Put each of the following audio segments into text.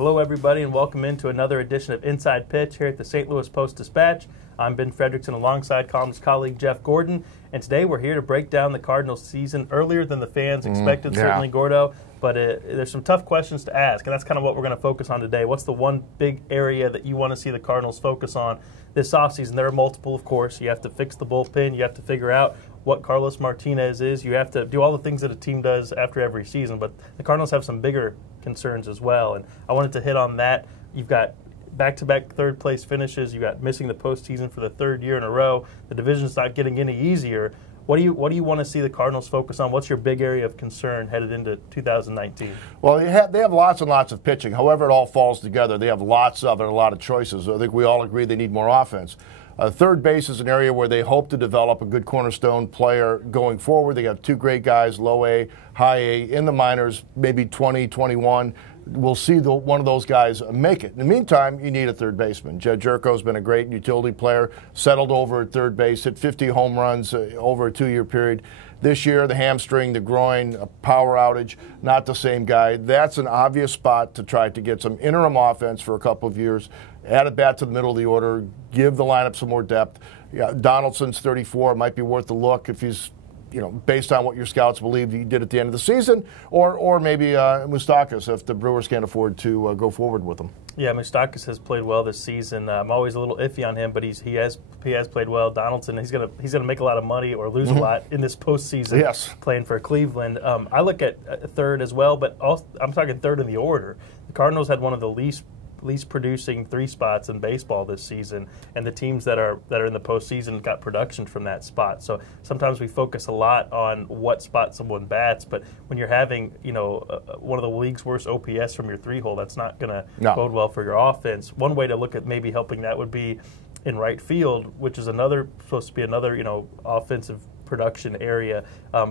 Hello, everybody, and welcome into another edition of Inside Pitch here at the St. Louis Post-Dispatch. I'm Ben Frederickson alongside columnist colleague Jeff Gordon, and today we're here to break down the Cardinals season earlier than the fans expected, certainly, Gordo, but there's some tough questions to ask, and that's kind of what we're going to focus on today. What's the one big area that you want to see the Cardinals focus on this offseason? There are multiple, of course. You have to fix the bullpen. You have to figure out what Carlos Martinez is. You have to do all the things that a team does after every season, but the Cardinals have some bigger concerns as well, and I wanted to hit on that. You've got back-to-back third-place finishes. You got missing the postseason for the third year in a row. The division's not getting any easier. What do you want to see the Cardinals focus on? What's your big area of concern headed into 2019? Well, they have lots and lots of pitching. However it all falls together, they have lots of it, a lot of choices. I think we all agree they need more offense. Third base is an area where they hope to develop a good cornerstone player going forward. They got two great guys, low A, high A, in the minors, maybe 20, 21. We'll see one of those guys make it. In the meantime, you need a third baseman. Jed Jerko's been a great utility player, settled over at third base, hit 50 home runs over a 2-year period. This year, the hamstring, the groin, a power outage, not the same guy. That's an obvious spot to try to get some interim offense for a couple of years, add a bat to the middle of the order, give the lineup some more depth. Yeah, Donaldson's 34. It might be worth a look if he's, based on what your scouts believe he did at the end of the season, or maybe Moustakas if the Brewers can't afford to go forward with him. Yeah, Moustakas has played well this season. I'm always a little iffy on him, but he has played well. Donaldson, he's gonna make a lot of money or lose a lot in this postseason. Yes. Playing for Cleveland. I look at third as well, but also, I'm talking third in the order. The Cardinals had one of the least producing 3 spots in baseball this season, and the teams that are in the postseason got production from that spot. So sometimes we focus a lot on what spot someone bats, but when you're having one of the league's worst OPS from your 3-hole, that's not going to bode well for your offense. One way to look at maybe helping that would be in right field, which is supposed to be another offensive production area.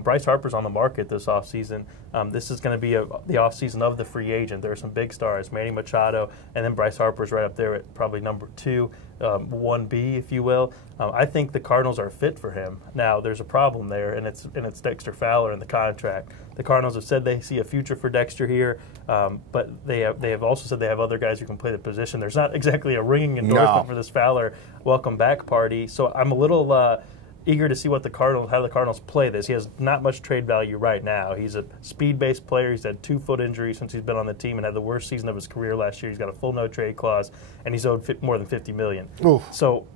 Bryce Harper's on the market this offseason. This is going to be the offseason of the free agent. There are some big stars, Manny Machado, and then Bryce Harper's right up there at probably number 2, 1B, if you will. I think the Cardinals are fit for him. Now, there's a problem there, and it's Dexter Fowler in the contract. The Cardinals have said they see a future for Dexter here, but they have also said they have other guys who can play the position. There's not exactly a ringing endorsement for this Fowler welcome back party, so I'm a little eager to see how the Cardinals play this. He has not much trade value right now. He's a speed-based player. He's had 2 foot injuries since he's been on the team and had the worst season of his career last year. He's got a full no-trade clause, and he's owed more than $50 million. Oof. So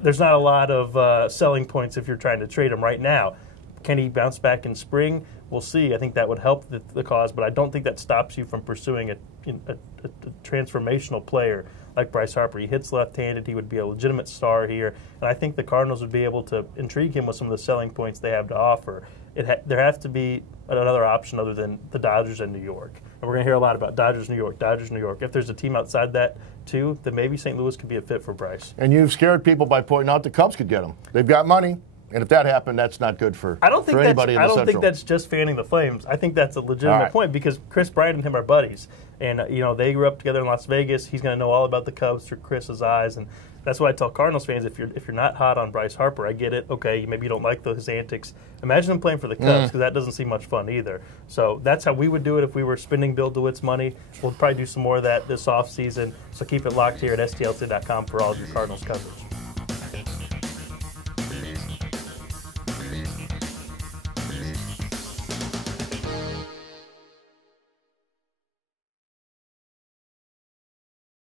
there's not a lot of selling points if you're trying to trade him right now. Can he bounce back in spring? We'll see. I think that would help the cause, but I don't think that stops you from pursuing a transformational player like Bryce Harper. He hits left-handed. He would be a legitimate star here, and I think the Cardinals would be able to intrigue him with some of the selling points they have to offer. There has to be another option other than the Dodgers and New York, and we're going to hear a lot about Dodgers, New York, Dodgers, New York. If there's a team outside that too, then maybe St. Louis could be a fit for Bryce. And you've scared people by pointing out the Cubs could get him. They've got money. And if that happened, that's not good for anybody in the Central. I don't think that's just fanning the flames. I think that's a legitimate point because Chris Bryant and him are buddies. And, they grew up together in Las Vegas. He's going to know all about the Cubs through Chris's eyes. And that's why I tell Cardinals fans, if you're not hot on Bryce Harper, I get it. Okay, maybe you don't like his antics. Imagine him playing for the Cubs because that doesn't seem much fun either. So that's how we would do it if we were spending Bill DeWitt's money. We'll probably do some more of that this offseason. So keep it locked here at STLC.com for all of your Cardinals coverage.